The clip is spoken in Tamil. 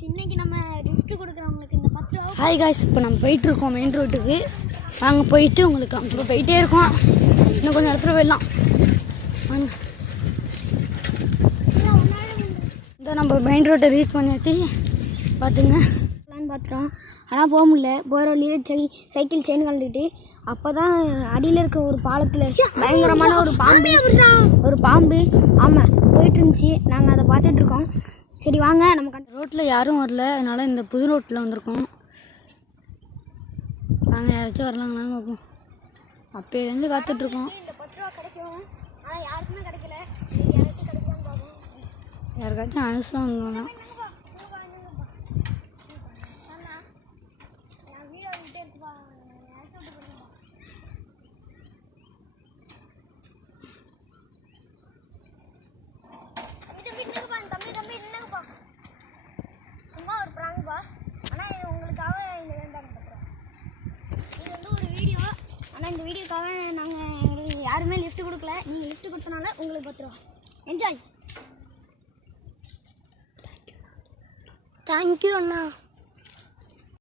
இன்னைக்கு நம்ம லிஃப்ட் கொடுக்குறவங்களுக்கு இந்த 10 ரூபா. ஹாய் காய்ஸ், இப்போ நம்ம போயிட்டுருக்கோம் மெயின் ரோட்டுக்கு. நாங்கள் போயிட்டு உங்களுக்கு அப்புறம் போயிட்டே இருக்கோம். இன்னும் கொஞ்சம் இடத்துல போயிடலாம் வாங்க. இந்த நம்ம மெயின் ரோட்டை ரீச் பண்ணியாச்சு. பார்த்துங்க பார்த்துட்டோம். ஆனால் போக முடியல. போகிற வழியிலே சைக்கிள் செயின் கழட்டிட்டு அப்போ தான் அடியில் இருக்கிற ஒரு பாலத்தில் பயங்கரமான ஒரு பாம்பு ஆமாம் போயிட்டு இருந்துச்சு. நாங்கள் அதை பார்த்துட்ருக்கோம். சரி வாங்க, நமக்கு அந்த ரோட்டில் யாரும் வரல, அதனால் இந்த புது ரோட்டில் வந்திருக்கோம். வாங்க யாராச்சும் வரலாங்களான்னு பார்ப்போம். அப்போலேருந்து காத்துட்ருக்கோம். இந்த 10 ரூபா கிடைக்கும், ஆனால் யாருக்குமே கிடைக்கல. யாராச்சும் கிடைக்கலான்னு பார்ப்போம். யாருக்காச்சும் அவசரம் வந்தோம்னா சும்மா ஒரு ப்ராங்க்பா. ஆனால் உங்களுக்காக இந்த வேண்டாம் பண்ணுறோம். இது வந்து ஒரு வீடியோ. ஆனால் இந்த வீடியோக்காக நாங்கள் யாருமே லிஃப்ட் கொடுக்கல. நீங்கள் லிஃப்ட் கொடுத்தனால உங்களுக்கு 10 ரூபா. என்ஜாய். தேங்க்யூ அண்ணா.